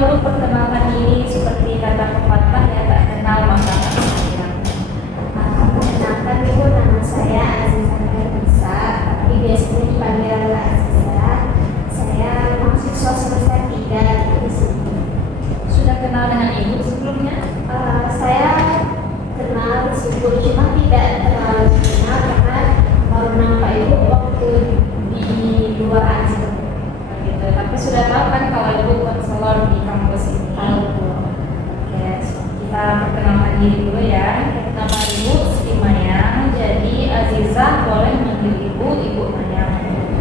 dahulu perkenalkan diri seperti kata pepatah ya, tak kenal maka tak sayang. Perkenalkan dulu, nama saya Aziza Nurisa, tapi biasanya dipanggil Aziza. Saya mahasiswa semester 3 di sini. Sudah kenal dengan ibu sebelumnya? Saya kenal di situ, cuma tidak terlalu kenal karena baru nampak ibu waktu di luar aja. Gitu. Tapi sudah tahu kan kalau ibu konselor di kampus ini. Oke, kita perkenalkan diri dulu ya. Nama ibu Siti Mayang. Jadi Aziza boleh manggil ibu, Ibu Mayang.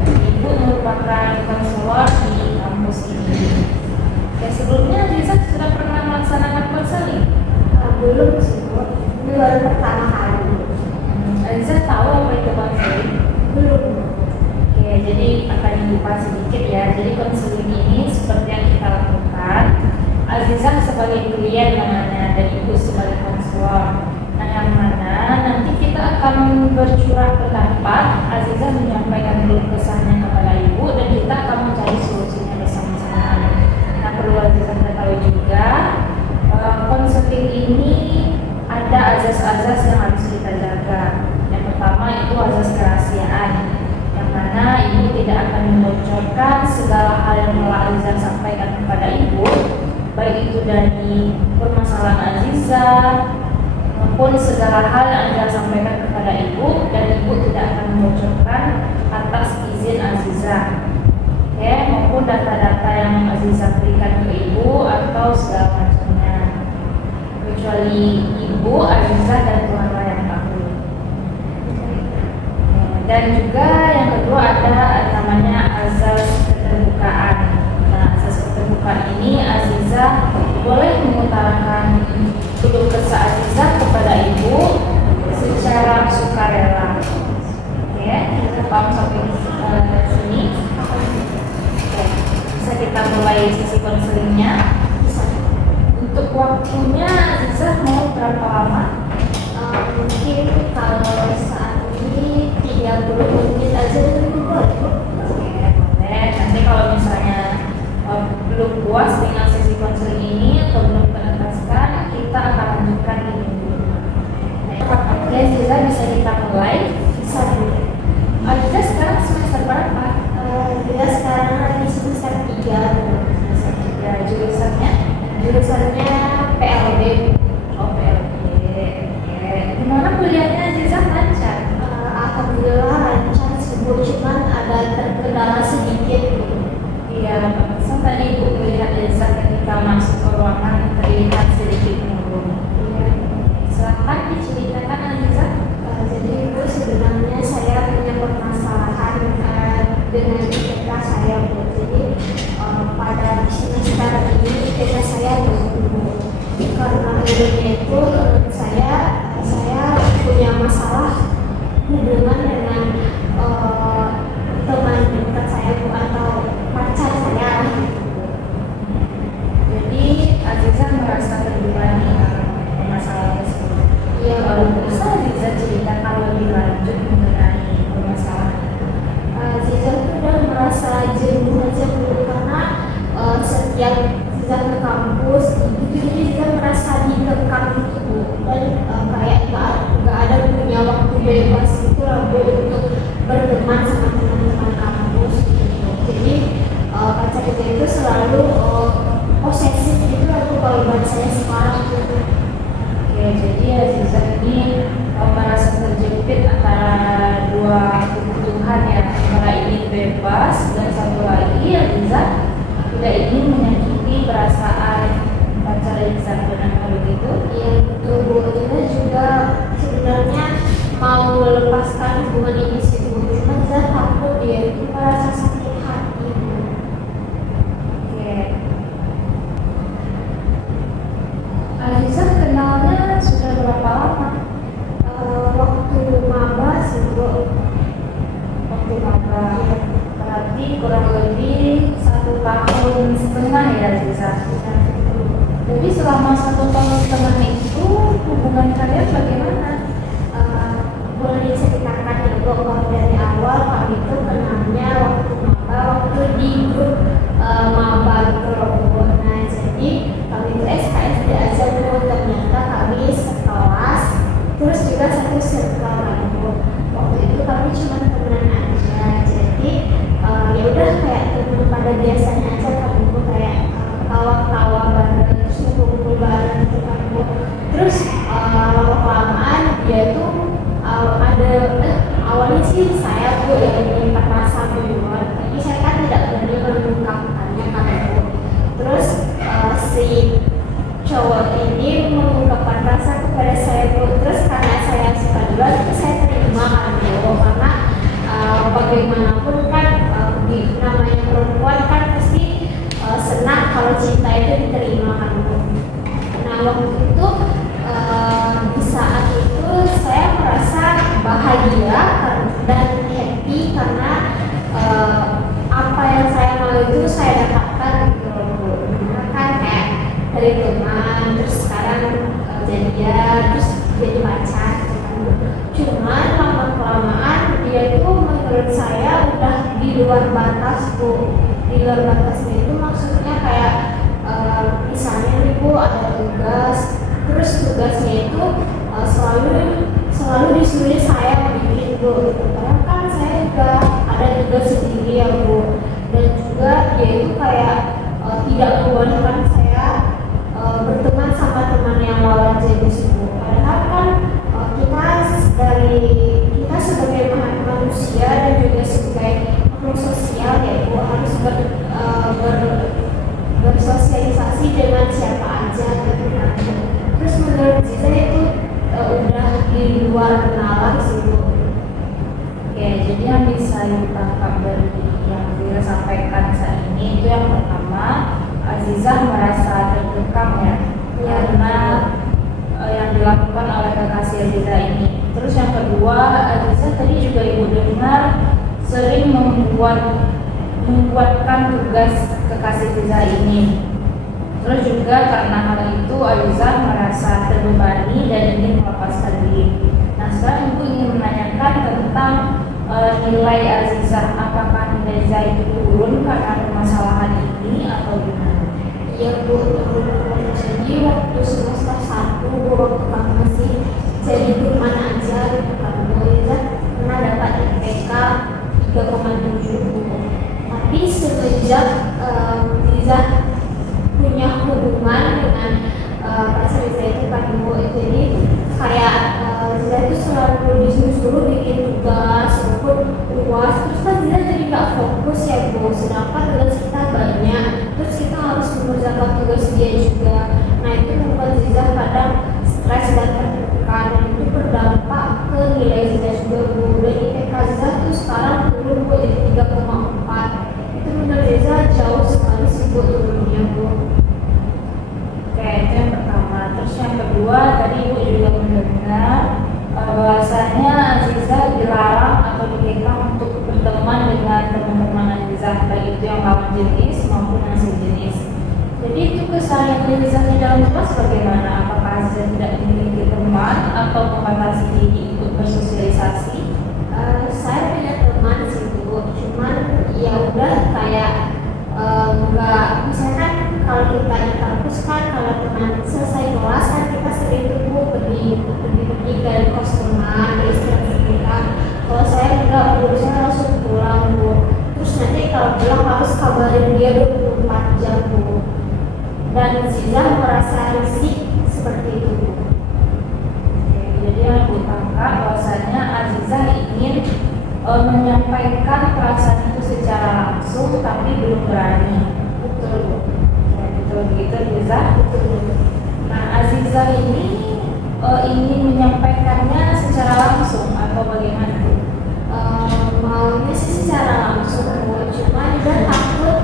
Ibu merupakan konselor di kampus ini. Oke, sebelumnya Aziza sudah pernah melaksanakan konseling? Belum sih Bu, ini baru pertama kali. Aziza tahu apa itu konseling? Belum. Oke, jadi akan dibuka sedikit ya. Jadi konseling ini seperti yang kita lakukan, Aziza sebagai klien namanya dan ibu sebagai konselor. Nah, yang mana nanti kita akan bercurah pendapat. Aziza menyampaikan keluh kesahnya kepada ibu dan kita akan mencari solusinya bersama-sama. Nah, perlu Aziza tahu juga, konseling ini ada azas-azas yang harus kita jaga. Yang pertama itu azas kerahasiaan, yang mana ibu tidak akan membocorkan segala hal yang telah Aziza sampaikan kepada ibu, baik itu dari permasalahan Aziza maupun segala hal yang Aziza sampaikan kepada ibu, dan ibu tidak akan membocorkan atas izin Aziza. Oke, maupun data-data yang Aziza berikan ke ibu atau segala macamnya, kecuali ibu, Aziza dan Tuhanlah yang tahu. Dan juga yang kedua ada namanya azas keterbukaan. Nah, azas keterbukaan ini Aziza boleh mengutarakan keluh kesah Aziza kepada ibu secara sukarela. Oke, kita paham sampai sini. Oke, bisa kita mulai sesi konselingnya. Untuk waktunya Aziza mau berapa lama? Mungkin kalau saat ini 30 menit aja boleh. Oke, boleh. Nanti kalau misalnya belum puas dengan sesi konseling ini atau belum menuntaskan, kita akan lanjutkan di minggu depan. Oke, Aziza bisa kita mulai? Bisa dulu. Aziza sekarang semester berapa? Dia sekarang lagi semester 3. Semester 3. Jurusannya? Jurusannya PLB. Oh, PLB. Oke. Gimana kuliahnya Aziza, lancar? Alhamdulillah lancar sih Bu, cuman ada terkendala sedikit gitu. Iya, barusan tadi ibu melihat Aziza ketika masuk ke ruangan terlihat sedikit murung. Silakan diceritakan Aziza. Jadi Bu, sebenarnya saya punya permasalahan dengan IPK saya Bu. Jadi pada semester ini IPK saya turun. Karena turunnya itu menurut saya punya masalah hubungan dengan teman dekat saya Bu, atau pacar saya gitu. Jadi Aziza merasa terbebani karena masalah tersebut. Iya, Kalau bisa Aziza ceritakan lebih lanjut mengenai permasalahan. Ziza tuh udah merasa jenuh aja Bu, karena setiap Ziza ke kampus gitu, jadi Ziza merasa dikekang gitu Bu, dan kayak nggak ada punya waktu bebas gitu lah Bu untuk berteman sama teman-teman kampus gitu. Jadi pacar kita itu selalu posesif gitu lah Bu, kalau buat saya sekarang gitu. Oke, jadi Aziza ini merasa terjepit antara dua kebutuhan ya, antara ingin bebas dan satu lagi Aziza tidak ingin menyakiti perasaan pacar Aziza. Benar begitu? Yang betul Bu, Ziza juga sebenarnya mau melepaskan hubungan ini sih Bu, cuma Ziza takut dia itu merasa sakit hati Bu. Oke. Aziza kenalnya sudah berapa lama? Waktu maba sih Bu. Waktu maba. Berarti kurang lebih 1,5 tahun ya Aziza. Jadi selama 1,5 tahun itu hubungan kalian bagaimana? Boleh diceritakan ya Bu, kalau dari awal kami itu kenalnya waktu maba, waktu di grup maba gitu loh Bu. Nah jadi luar batas Bu. Di luar batasnya itu maksudnya kayak misalnya nih Bu ada tugas, terus tugasnya itu selalu disuruh saya bikin Bu. Karena kan saya juga ada tugas sendiri ya Bu, dan juga dia itu kayak tidak membolehkan saya berteman sama teman yang lawan jenis Bu. Padahal kan kita sebagai manusia dan juga sebagai makhluk sosial ya Bu harus bersosialisasi dengan siapa aja gitu kan. Terus menurut Ziza itu udah di luar kenalan sih Bu. Oke, jadi yang bisa ditangkap dari yang Azizah sampaikan saat ini itu yang pertama, Azizah merasa terkekang ya, karena yang dilakukan oleh kekasih Azizah ini. Terus yang kedua, Azizah tadi juga ibu dengar sering membuatkan tugas kekasih Azizah ini. Terus juga karena hal itu Azizah merasa terbebani dan ingin melepaskan diri. Nah sekarang ibu ingin menanyakan tentang nilai Azizah. Apakah nilai Azizah itu turun karena permasalahan ini atau gimana? Iya Bu, jadi waktu semester 1 waktu kami masih jadi teman aja gitu kan Bu, Ziza pernah dapat IPK 3,7 Bu. Tapi semenjak Ziza punya hubungan dengan pacar Ziza itu kan Bu, jadi kayak Ziza itu selalu disuruh bikin tugas maupun UAS, terus kan Ziza jadi nggak fokus ya Bu, sedangkan tugas kita banyak, terus kita harus mengerjakan tugas dia juga. Nah itu membuat Ziza kadang stres dan tertekan, dan itu berdampak ke nilai Ziza juga Bu. Dan IPK Ziza tuh sekarang turun Bu jadi 3,4. Itu menurut Ziza jauh sekali sih Bu turunnya Bu. Oke, itu yang pertama. Terus yang kedua, tadi ibu juga mendengar bahwasanya Azizah dilarang atau dikekang untuk berteman dengan teman-teman Azizah, baik itu yang lawan jenis maupun yang sejenis. Jadi itu kesalahan Azizah di dalam kelas bagaimana? Apakah Azizah tidak memiliki teman atau membatasi diri untuk bersosialisasi? Saya punya teman sih Bu, cuman ya udah kayak nggak, misalkan kalau kita di kampus kan kalau teman selesai kelas kan kita sering tuh pergi ke kos teman, istirahat sebentar. Kalau saya enggak Bu, saya langsung pulang Bu. Terus nanti kalau pulang harus kabarin dia 24 jam Bu. Dan Ziza merasa risih seperti itu Bu. Oke, jadi yang ibu tangkap bahwasanya Azizah ingin menyampaikan perasaan itu secara langsung tapi belum berani. Betul Bu. Ya, betul begitu Azizah. Betul. Nah Azizah ini ingin menyampaikannya secara langsung atau bagaimana Bu? Maunya sih secara langsung Bu, cuma juga takut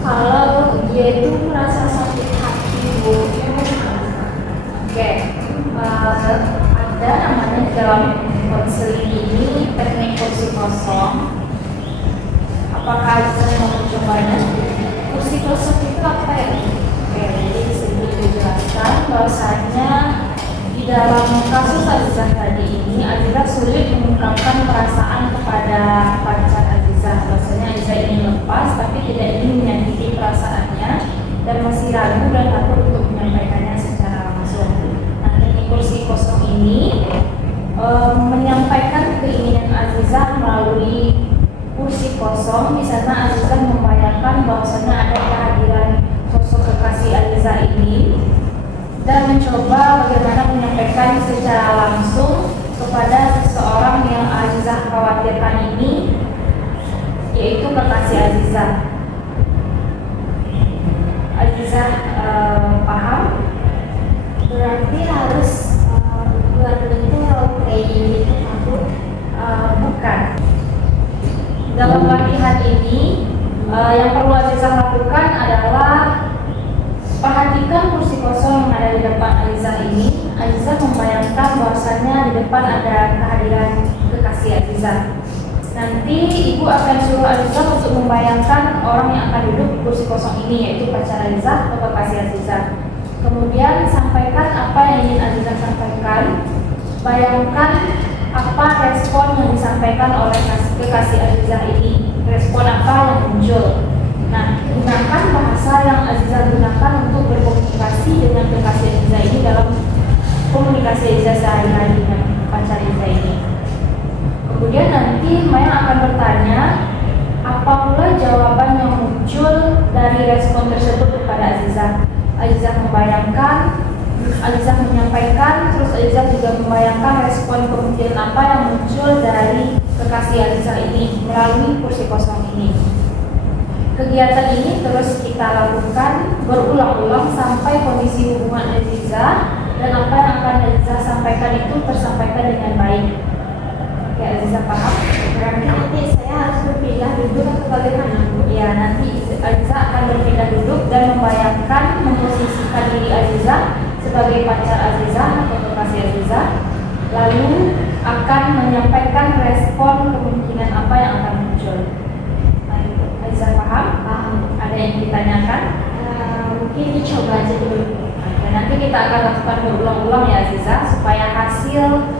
kalau dia itu merasa sakit hati Bu. Oke, ada namanya dalam konseling ini teknik kursi kosong. Apakah Azizah mau mencobanya? Kursi kosong itu apa ya? Oke, jadi sedikit dijelaskan bahwasanya di dalam kasus Azizah tadi ini, Azizah sulit mengungkapkan perasaan kepada pacar Azizah. Bahwasanya Azizah ingin lepas tapi tidak ingin menyakiti perasaannya dan masih ragu dan takut untuk menyampaikannya secara langsung. Nah, teknik kursi kosong ini menyampaikan keinginan Azizah melalui kursi kosong. Di sana Azizah membayangkan bahwasanya ada kehadiran sosok kekasih Azizah ini dan mencoba bagaimana menyampaikan secara langsung kepada seseorang yang Azizah khawatirkan ini, yaitu kekasih Azizah. Azizah paham? Berarti harus buat itu role playing gitu kan Bu? Bukan. Dalam latihan ini yang perlu Azizah lakukan adalah perhatikan kursi kosong yang ada di depan Azizah ini. Azizah membayangkan bahwasannya di depan ada kehadiran kekasih Azizah. Nanti ibu akan suruh Azizah untuk membayangkan orang yang akan duduk di kursi kosong ini, yaitu pacar Azizah atau kekasih Azizah. Kemudian sampaikan apa yang ingin Azizah sampaikan. Bayangkan apa respon yang disampaikan oleh kekasih Azizah ini. respon apa yang muncul. Nah, gunakan bahasa yang Aziza gunakan untuk berkomunikasi dengan kekasih Aziza ini dalam komunikasi Aziza sehari-hari dengan pacar Aziza ini. Kemudian nanti Maya akan bertanya apa pula jawaban yang muncul dari respon tersebut kepada Aziza. Aziza membayangkan, Aziza menyampaikan, terus Aziza juga membayangkan respon kemungkinan apa yang muncul dari kekasih Aziza ini melalui kursi kosong ini. Kegiatan ini terus kita lakukan berulang-ulang sampai kondisi hubungan Aziza dan apa yang akan Aziza sampaikan itu tersampaikan dengan baik. Oke, Aziza paham? Berarti nanti saya harus berpindah duduk atau bagaimana, Bu? Ya, nanti Aziza akan berpindah duduk dan membayangkan memposisikan diri Aziza sebagai pacar Aziza atau kekasih Aziza, lalu akan menyampaikan respon kemungkinan apa yang akan muncul. Aziza paham? Paham. Ada yang ditanyakan? Mungkin dicoba aja dulu. Dan nanti kita akan lakukan berulang-ulang ya Aziza, supaya hasil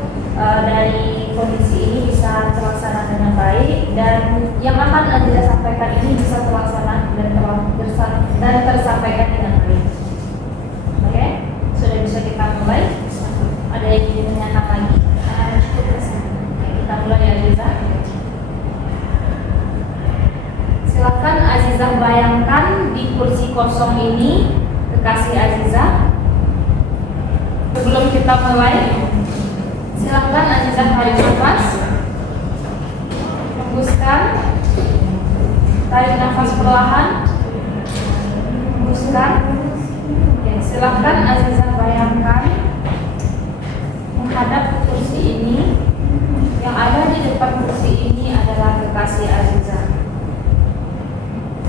dari kondisi ini bisa terlaksana dengan baik dan yang akan Aziza sampaikan ini bisa terlaksana dan tersampaikan dengan baik. Oke, sudah bisa kita mulai? Ada yang ingin menanyakan lagi? Cukup besar. Oke, kita mulai ya Aziza. Silakan Aziza bayangkan di kursi kosong ini kekasih Aziza. Sebelum kita mulai, silakan Aziza tarik nafas, hembuskan, tarik nafas perlahan, hembuskan. Oke, silakan Aziza bayangkan menghadap ke kursi ini. Yang ada di depan kursi ini adalah kekasih Aziza.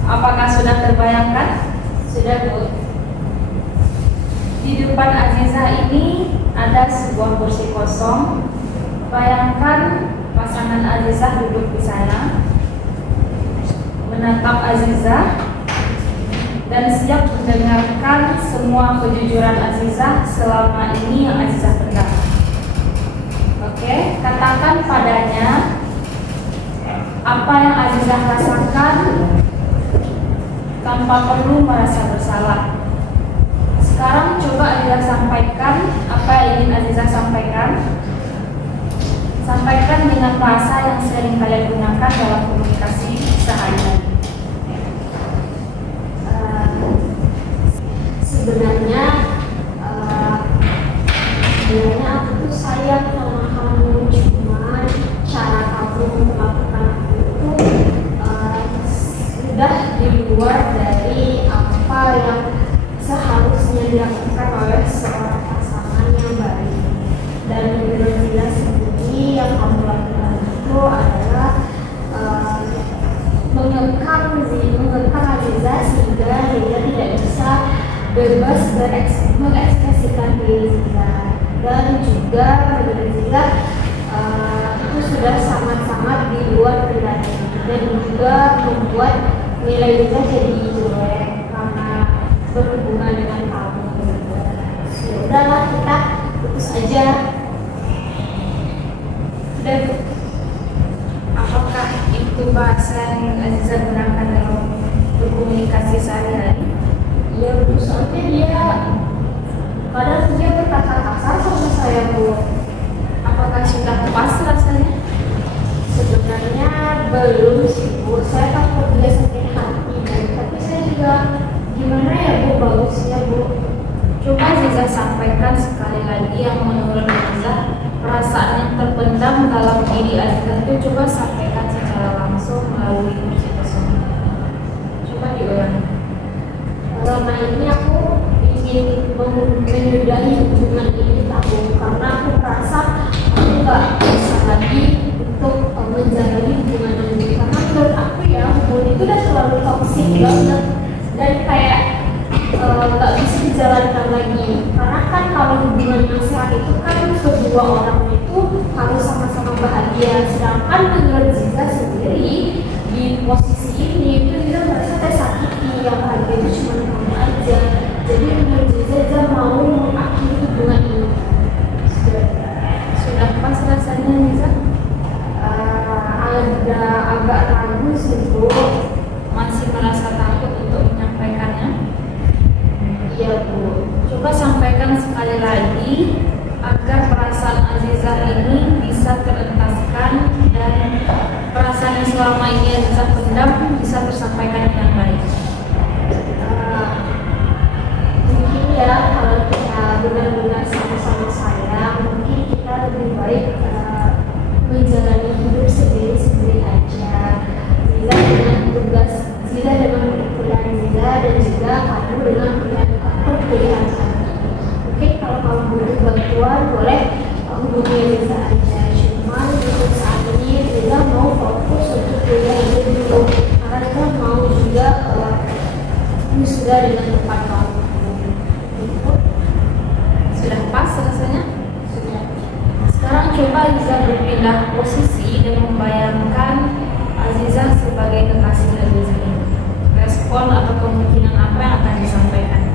Apakah sudah terbayangkan? Sudah, Bu. Di depan Aziza ini ada sebuah kursi kosong. Bayangkan pasangan Aziza duduk di sana, menatap Aziza dan siap mendengarkan semua kejujuran Aziza selama ini yang Aziza pendam. Oke, katakan padanya apa yang Aziza rasakan tanpa perlu merasa bersalah. Sekarang coba Aziza sampaikan apa yang ingin Aziza sampaikan. Sampaikan dengan bahasa yang sering kalian gunakan dalam komunikasi sehari-hari. Sebenarnya aku tuh sayang sama kamu, cuma cara kamu memperlakukan aku itu sudah di luar dari apa yang seharusnya dilakukan oleh seorang pasangan yang baik. Dan menurut dia sendiri yang kamu lakukan itu adalah mengekang Aziza sehingga dia tidak bisa bebas mengekspresikan diri Aziza. Dan juga menurut Aziza itu sudah sangat-sangat di luar kendali dan juga membuat nilai Aziza jadi jelek karena berhubungan dengan kamu. Sudahlah, kita putus aja. Dan apakah itu bahasa yang Aziza gunakan dalam berkomunikasi sehari-hari? Ya, soalnya dia kadang dia berkata kasar sama saya, Bu. Apakah sudah pas rasanya? Sebenarnya belum sih, Bu. Saya takut dia sakit hati, tapi saya juga gimana ya, Bu, bagusnya, Bu. Coba Aziza sampaikan sekali lagi yang menurut Aziza perasaan yang terpendam dalam diri Aziza itu, coba sampaikan secara langsung melalui kursi kosong. Coba diulangi. Selama ini aku ingin menyudahi hubungan ini, tahu, karena aku merasa aku nggak bisa lagi untuk menjalani hubungan ini. Karena menurut aku ya, hubungan itu udah terlalu toksik banget dan kayak nggak bisa dijalankan lagi. Karena kan kalau hubungan yang sehat itu kan kedua orang itu harus sama-sama bahagia. Sedangkan menurut Ziza sendiri di posisi ini itu dia merasa tersakiti, yang bahagia itu cuma kamu aja. Jadi menurut Ziza mau mengakhiri hubungan ini. Sudah pas rasanya Aziza? Ada agak ragu sih. juga dengan tempat kamu. Sudah pas rasanya? Sudah. Sekarang coba Aziza berpindah posisi dan membayangkan Aziza sebagai kekasih Aziza ini. Respon atau kemungkinan apa yang akan disampaikan?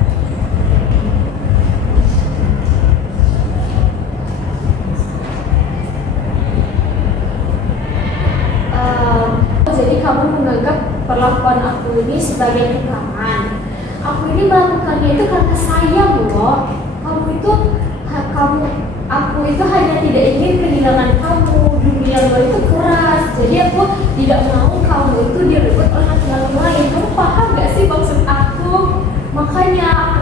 Jadi kamu menganggap perlakuan aku ini sebagai kekangan. Aku ini melakukannya itu karena sayang loh. Aku itu hanya tidak ingin kehilangan kamu. Dunia lo itu keras. Jadi aku tidak mau kamu itu direbut oleh laki-laki lain. Kamu paham gak sih maksud aku? Makanya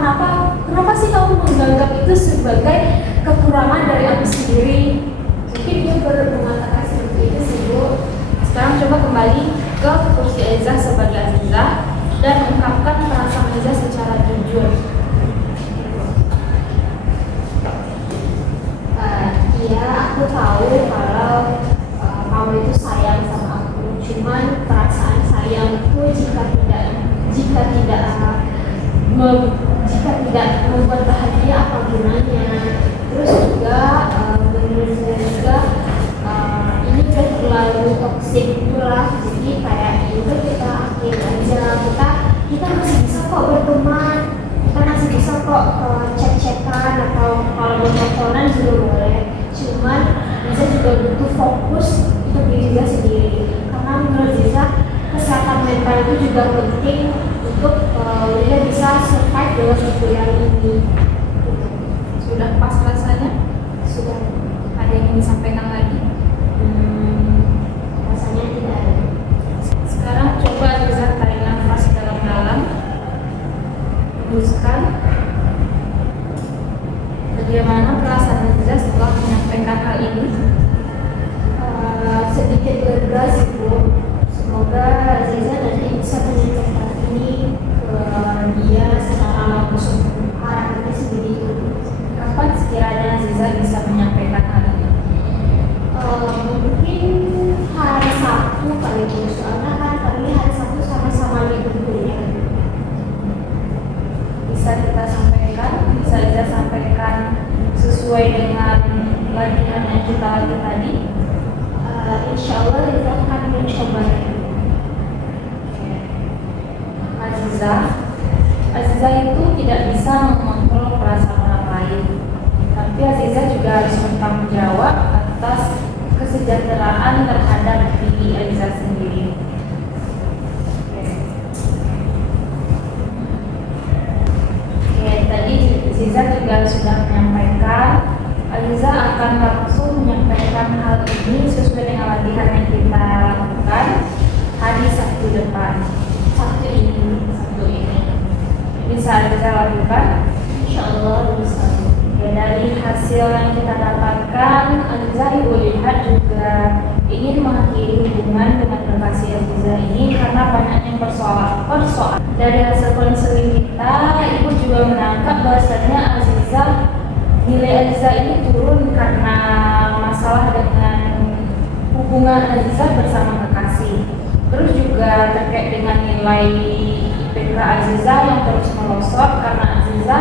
kenapa sih kamu menganggap itu sebagai kekurangan dari aku sendiri? Mungkin dia baru mengatakan seperti itu sih, Bu. Sekarang coba kembali ke kursi Aziza sebagai Aziza dan ungkapkan perasaan Aziza secara jujur. Iya, aku tahu kalau kamu itu sayang sama aku. Cuman perasaan sayang itu jika tidak membuat bahagia apa gunanya? Terus juga menurut saya juga ini udah terlalu toksik itulah. Jadi kayak itu kita akhiri aja. Kita masih bisa kok berteman. Kita masih bisa kok chat-chatan atau kalau mau teleponan juga boleh. Cuman Ziza juga butuh fokus untuk diri Ziza sendiri. Karena menurut Ziza kesehatan mental itu juga penting untuk Ziza bisa survive dalam perkuliahan ini. Sudah pas rasanya? Sudah. Ada yang ingin disampaikan lagi? Rasanya tidak ada. Sekarang coba Aziza tarik nafas dalam-dalam, hembuskan. Bagaimana perasaan Aziza setelah menyampaikan hal ini? Sedikit lega sih, Bu. Semoga Ziza nanti bisa menyampaikan ini ke dia secara langsung. Harapannya sendiri. Kapan sekiranya Aziza bisa menyampaikan hal ini? Mungkin hari Sabtu kali Bu. Soalnya kan kali hari Sabtu sama-sama libur kuliah. Bisa kita sampaikan, bisa Aziza sampaikan sesuai dengan latihan yang kita latih tadi. Insya Allah kita akan mencoba. Aziza itu tidak bisa mengontrol perasaan orang lain, tapi Aziza juga harus bertanggung jawab atas kesejahteraan terhadap diri Aziza sendiri. Oke, tadi Aziza juga sudah menyampaikan, Aziza akan langsung menyampaikan hal ini sesuai dengan latihan yang kita lakukan hari Sabtu depan. Sabtu ini bisa Aziza lakukan? Insya Allah bisa. Ya, dari hasil yang kita dapatkan, Aziza Ibu lihat juga ingin mengakhiri hubungan dengan kekasih Aziza ini karena banyaknya persoalan. Dari hasil konseling kita, Ibu juga menangkap bahwasannya nilai Aziza ini turun karena masalah dengan hubungan Aziza bersama kekasih. Terus juga terkait dengan nilai IPK Aziza yang terus merosot karena Aziza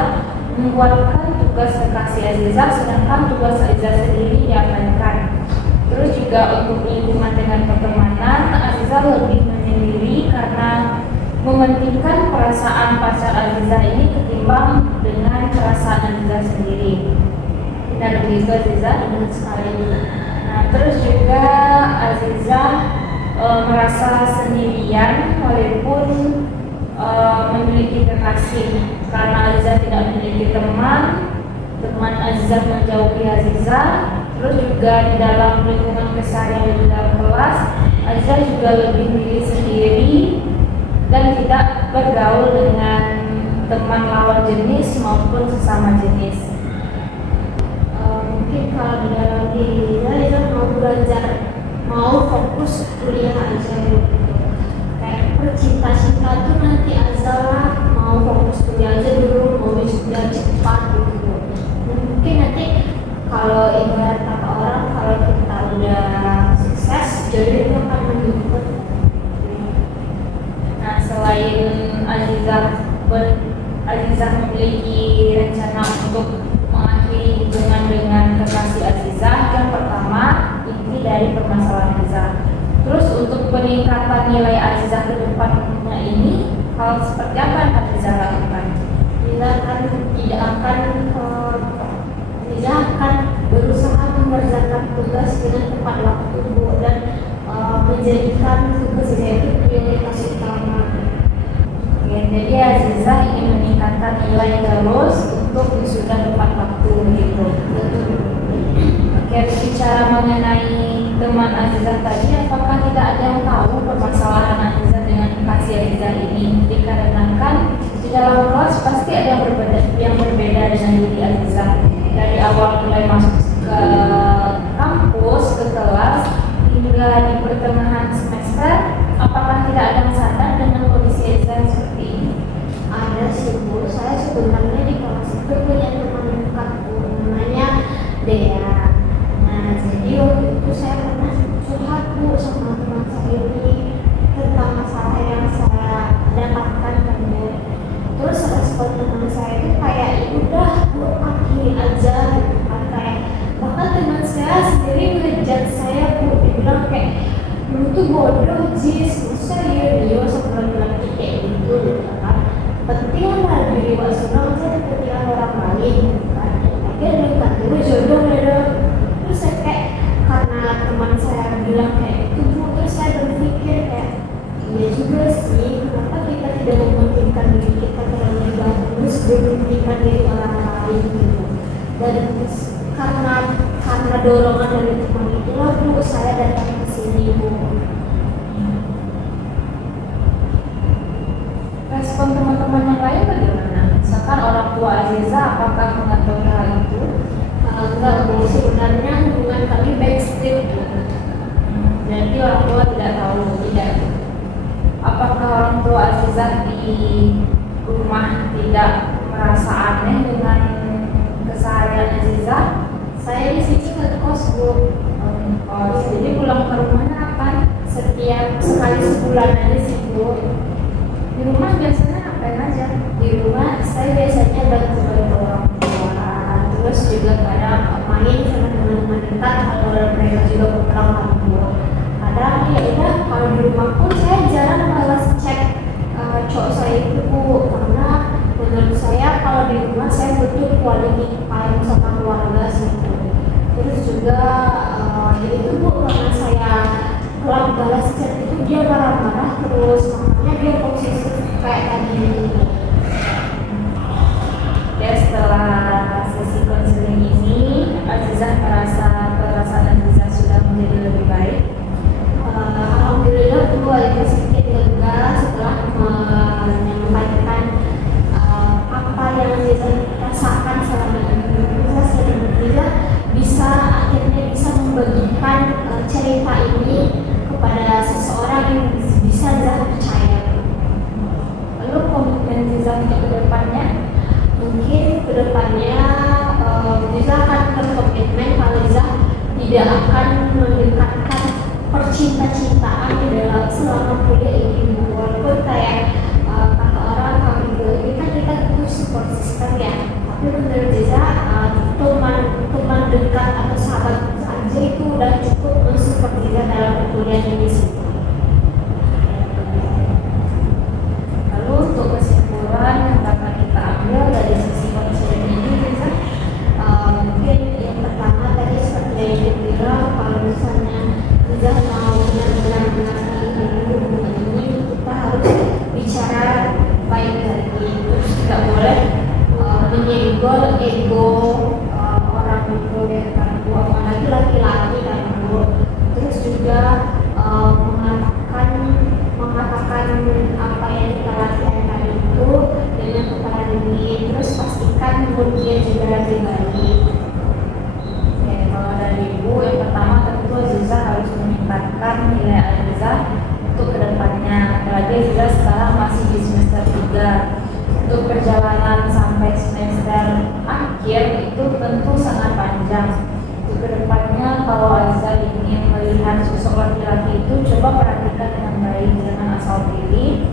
membuatkan tugas kekasih Aziza sedangkan tugas Aziza sendiri diabaikan. Terus juga untuk lingkungan dengan pertemanan, Aziza lebih menyendiri karena mementingkan perasaan pacar Aziza ini ketimbang dengan perasaan Aziza sendiri. Benar begitu Aziza? Benar sekali. Nah, terus juga Aziza merasa sendirian walaupun memiliki kekasih karena Aziza tidak memiliki teman Aziza menjauhi Aziza. Terus juga di dalam lingkungan keseharian di dalam kelas, Aziza juga lebih milih sendiri dan tidak bergaul dengan teman lawan jenis maupun sesama jenis. Mungkin kalau di dalam diri Ziza mau belajar, mau fokus kuliah aja gitu. Kayak percinta-cinta tuh nanti aja lah, mau fokus kuliah aja dulu, mau wisuda cepat gitu. Mungkin nanti kalau ibarat kata orang, kalau kita udah sukses, jodoh itu akan menjemput. Nah, selain Aziza memiliki rencana untuk mengakhiri hubungan dengan kekasih Azizah. Yang pertama, inti dari permasalahan Azizah. Terus untuk peningkatan nilai Azizah ke depannya ini, hal seperti apa yang akan Azizah lakukan? Tidak akan berusaha mengerjakan tugas dengan tepat waktu, Bu, dan menjadikan tugas itu prioritas utama. Oke, jadi Azizah ingin meningkatkan nilai terus untuk wisuda tepat waktu gitu. Oke, bicara mengenai teman Azizah tadi, apakah tidak ada yang tahu permasalahan Azizah dengan kekasih Azizah ini? Dikarenakan di dalam kelas pasti ada yang berbeda dengan diri Azizah. Dari awal mulai masuk ke kampus, ke kelas, hingga di pertengahan semester, apakah tidak ada yang sadar dengan kondisi Azizah seperti ini? Ada sih, Bu. Saya sebenarnya di kelas itu punya teman dekat, Bu, namanya Dea. Nah, jadi waktu itu saya pernah curhat, Bu, sama teman saya ini tentang masalah yang saya dapatkan kan, Bu. Terus respon teman saya itu kayak, udah Bu, akhiri aja gitu kan. Kayak bahkan teman saya sendiri ngejat saya, Bu, dibilang kayak, lu tuh bodoh, Jis, masa dia sebulan lagi kayak gitu kan. Penting lah diri wasunang saya kepentingan orang lain gitu kan. Akhirnya dekat dulu jodoh ya. Terus saya kayak, karena teman saya bilang kayak itu, Bu, terus saya berpikir kayak, iya juga sih, kenapa kita tidak mementingkan diri kita terlebih dahulu sebelum mementingkan diri orang lain gitu. Dan karena dorongan dari teman itulah, Bu, saya datang ke sini, Bu. Respon teman-teman yang lain bagaimana? Misalkan orang tua Azizah, apakah mengetahui hal itu? Enggak, Bu, sebenarnya hubungan kami backstreet, Bu. Jadi orang tua tidak tahu, tidak. Apakah orang tua Azizah di rumah tidak merasa aneh dengan keseharian Azizah? Saya di sini ngekos, Bu. Jadi pulang ke rumahnya kapan? Setiap sekali sebulan aja sih, Bu. Di rumah biasanya ngapain aja? Di rumah saya biasanya bantu orang tua, terus juga kadang main sama teman-teman dekat atau mereka juga pulang kampung. Kadang ya udah, kalau di rumah pun saya jarang malas cek cowok saya itu, Bu, karena menurut saya kalau di rumah saya butuh quality time sama keluarga sih, Bu. Terus juga itu, Bu, karena saya kalau balas chat itu dia marah-marah terus, makanya dia posesif kayak tadi ini. Ya, setelah sesi konseling ini, Azizah merasa perasaan Azizah sudah menjadi lebih baik. Alhamdulillah, Bu, agak sedikit lega setelah menyampaikan apa yang Azizah rasakan selama ini. Alhamdulillah akhirnya bisa membagikan cerita ini kepada seseorang yang bisa Azizah percaya. Lalu komitmen Azizah untuk kedepannya? Mungkin kedepannya Azizah akan berkomitmen kalau Azizah tidak akan mendekatkan percinta-cintaan di dalam selama kuliah ini, walaupun kayak kata orang kalau ini kan kita butuh support system ya, tapi menurut Azizah teman dekat atau sahabat aja itu udah cukup mensupport Azizah dalam kuliah ini sih. Lalu untuk kesimpulan yang dapat kita ambil dari sesi konseling ini, Azizah? Mungkin yang pertama tadi seperti yang dibilang, kalau misalnya Azizah mau benar-benar mengerti hubungan ini, kita harus bicara baik-baik, terus tidak boleh menyenggol ego orang itu deh kan, apalagi laki-laki kan, Bu. Terus juga mengatakan apa yang kita latihan itu dengan kepala dingin, terus pastikan moodnya juga lagi baik. Oke, kalau dari Ibu, yang pertama tentu Azizah harus meningkatkan nilai Azizah untuk kedepannya. Apalagi Azizah sekarang masih di semester 3. Untuk perjalanan sampai semester akhir itu tentu sangat panjang. Untuk kedepannya, kalau Azizah ingin melihat sosok laki-laki itu, coba perhatikan dengan baik, jangan asal pilih,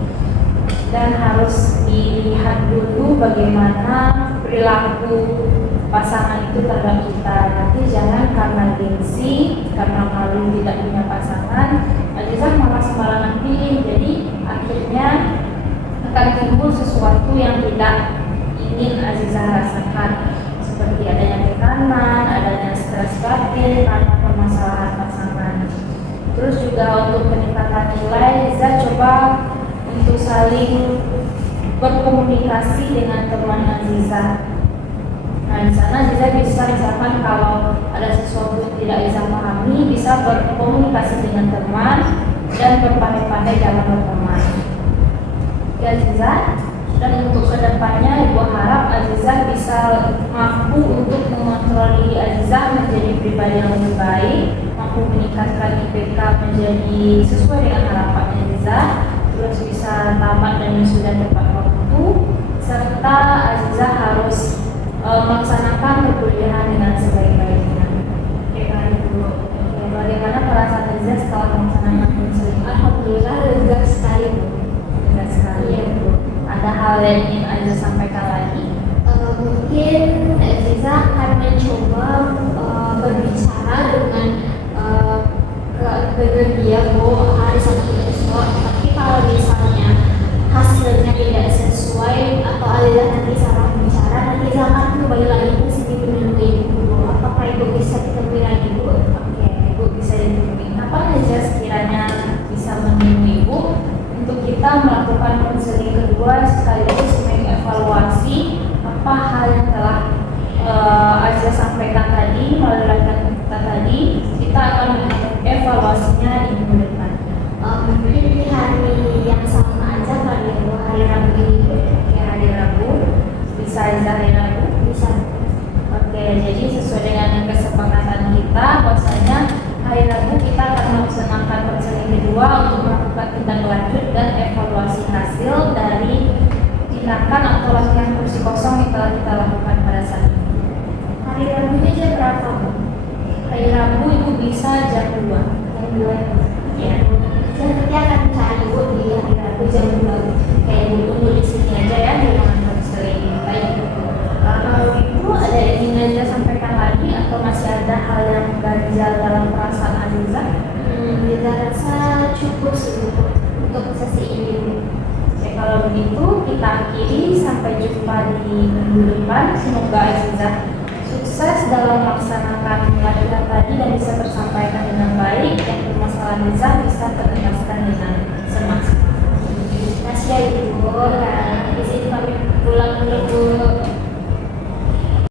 dan harus dilihat dulu dulu bagaimana perilaku pasangan itu terhadap kita. Nanti jangan karena gengsi, karena malu tidak punya pasangan, Azizah malah sembarangan pilih. Jadi akhirnya akan timbul sesuatu yang tidak ingin Azizah rasakan, seperti adanya tekanan, adanya stres batin karena permasalahan pasangan. Terus juga untuk peningkatan nilai, Azizah coba untuk saling berkomunikasi dengan teman Azizah. Nah, di sana Azizah bisa misalkan kalau ada sesuatu yang tidak bisa pahami, bisa berkomunikasi dengan teman dan berpandai-pandai dalam berteman. Ya Azizah, dan untuk kedepannya Ibu harap Azizah bisa mampu untuk mengontrol diri Azizah menjadi pribadi yang lebih baik, mampu meningkatkan IPK menjadi sesuai dengan harapan Azizah, terus bisa tamat dan sudah tepat waktu, serta Azizah harus melaksanakan perkuliahan dengan sebaik-baiknya. Oke, bagaimana perasaan Azizah setelah melaksanakan konseling? Alhamdulillah lega sekali Bu. Lega sekali ya Bu. Ada hal yang ingin Azizah sampaikan lagi? Mungkin Azizah akan mencoba berbicara dengan dia Bu hari Sabtu esok. Tapi kalau misalnya hasilnya tidak sesuai atau Azizah nanti salah bicara, nanti Azizah akan kembali lagi ke sini menemui Ibu. Apakah Ibu bisa ditemui lagi Bu? Oke, Ibu bisa ditemui. Apa Azizah sekiranya bisa menemui Ibu untuk kita melakukan konseling kedua sekaligus mengevaluasi apa hal yang telah Azizah sampaikan tadi melalui latihan kita tadi. Kita akan mengevaluasinya di minggu depan. Mungkin di hari yang sama aja kali ya Bu, hari Rabu ini. Oke, hari Rabu bisa Azizah hari Rabu? Bisa. Oke, jadi sesuai dengan kesepakatan kita, bahwasanya hari Rabu kita akan melaksanakan konseling kedua untuk melakukan tindak lanjut dan evaluasi hasil dari tindakan atau latihan kursi kosong yang telah kita lakukan pada saat ini. Hari Rabunya jam berapa Bu? Hari Rabu Ibu bisa jam 2. Jam 2 Ya. Saya nanti akan cari Bu di hari Rabu jam 2. Kayak Ibu tunggu di sini aja ya di ruangan konseling. Baik. Kalau Ibu ada yang ingin Azizah sampaikan lagi atau masih ada hal yang ganjal dalam perasaan Azizah? Kita rasa cukup sih Bu untuk sesi ini Bu. Oke, kalau begitu kita akhiri, sampai jumpa di minggu depan. Semoga Azizah sukses dalam melaksanakan latihan tadi dan bisa tersampaikan dengan baik, dan permasalahan Azizah bisa terentaskan dengan semaksimal. Terima kasih ya Ibu.